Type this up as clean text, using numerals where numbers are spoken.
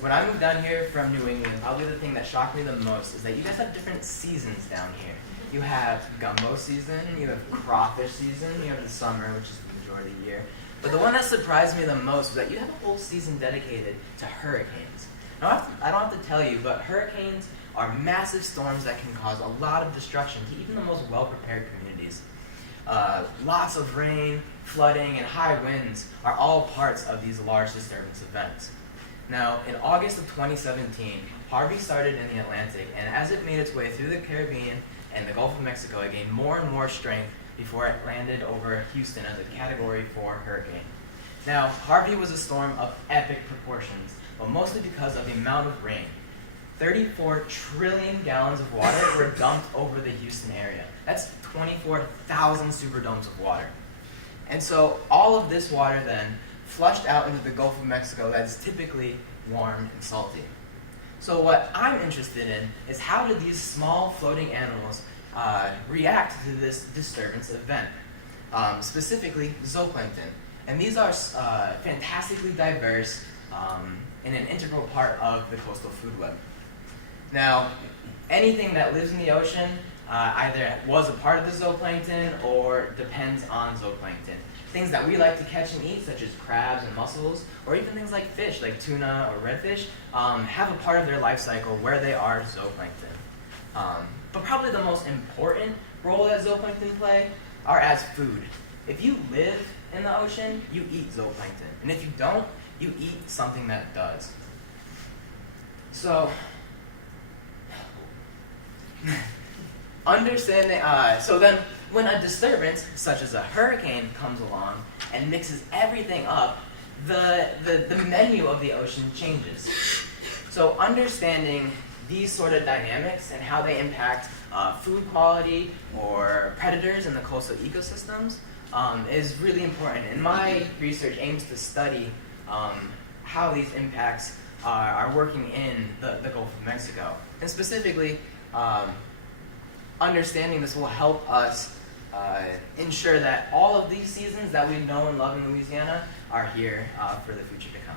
When I moved down here from New England, probably the thing that shocked me the most is that you guys have different seasons down here. You have gumbo season, you have crawfish season, you have the summer, which is the majority of the year. But the one that surprised me the most was that you have a whole season dedicated to hurricanes. Now, I don't have to tell you, but hurricanes are massive storms that can cause a lot of destruction to even the most well-prepared communities. Lots of rain, flooding, and high winds are all parts of these large disturbance events. Now, in August of 2017, Harvey started in the Atlantic, and as it made its way through the Caribbean and the Gulf of Mexico, it gained more and more strength before it landed over Houston as a Category 4 hurricane. Now, Harvey was a storm of epic proportions, but mostly because of the amount of rain. 34 trillion gallons of water were dumped over the Houston area. That's 24,000 superdomes of water. And so all of this water then flushed out into the Gulf of Mexico that is typically warm and salty. So what I'm interested in is how do these small floating animals react to this disturbance event, specifically zooplankton. And these are fantastically diverse and an integral part of the coastal food web. Now, anything that lives in the ocean either was a part of the zooplankton or depends on zooplankton. Things that we like to catch and eat, such as crabs and mussels, or even things like fish, like tuna or redfish, have a part of their life cycle where they are zooplankton. But probably the most important role that zooplankton play are as food. If you live in the ocean, you eat zooplankton. And if you don't, you eat something that does. So, so then when a disturbance, such as a hurricane, comes along and mixes everything up, the menu of the ocean changes. So understanding these sort of dynamics and how they impact food quality or predators in the coastal ecosystems is really important. And my research aims to study how these impacts are working in the Gulf of Mexico. And specifically, understanding this will help us ensure that all of these seasons that we know and love in Louisiana are here for the future to come.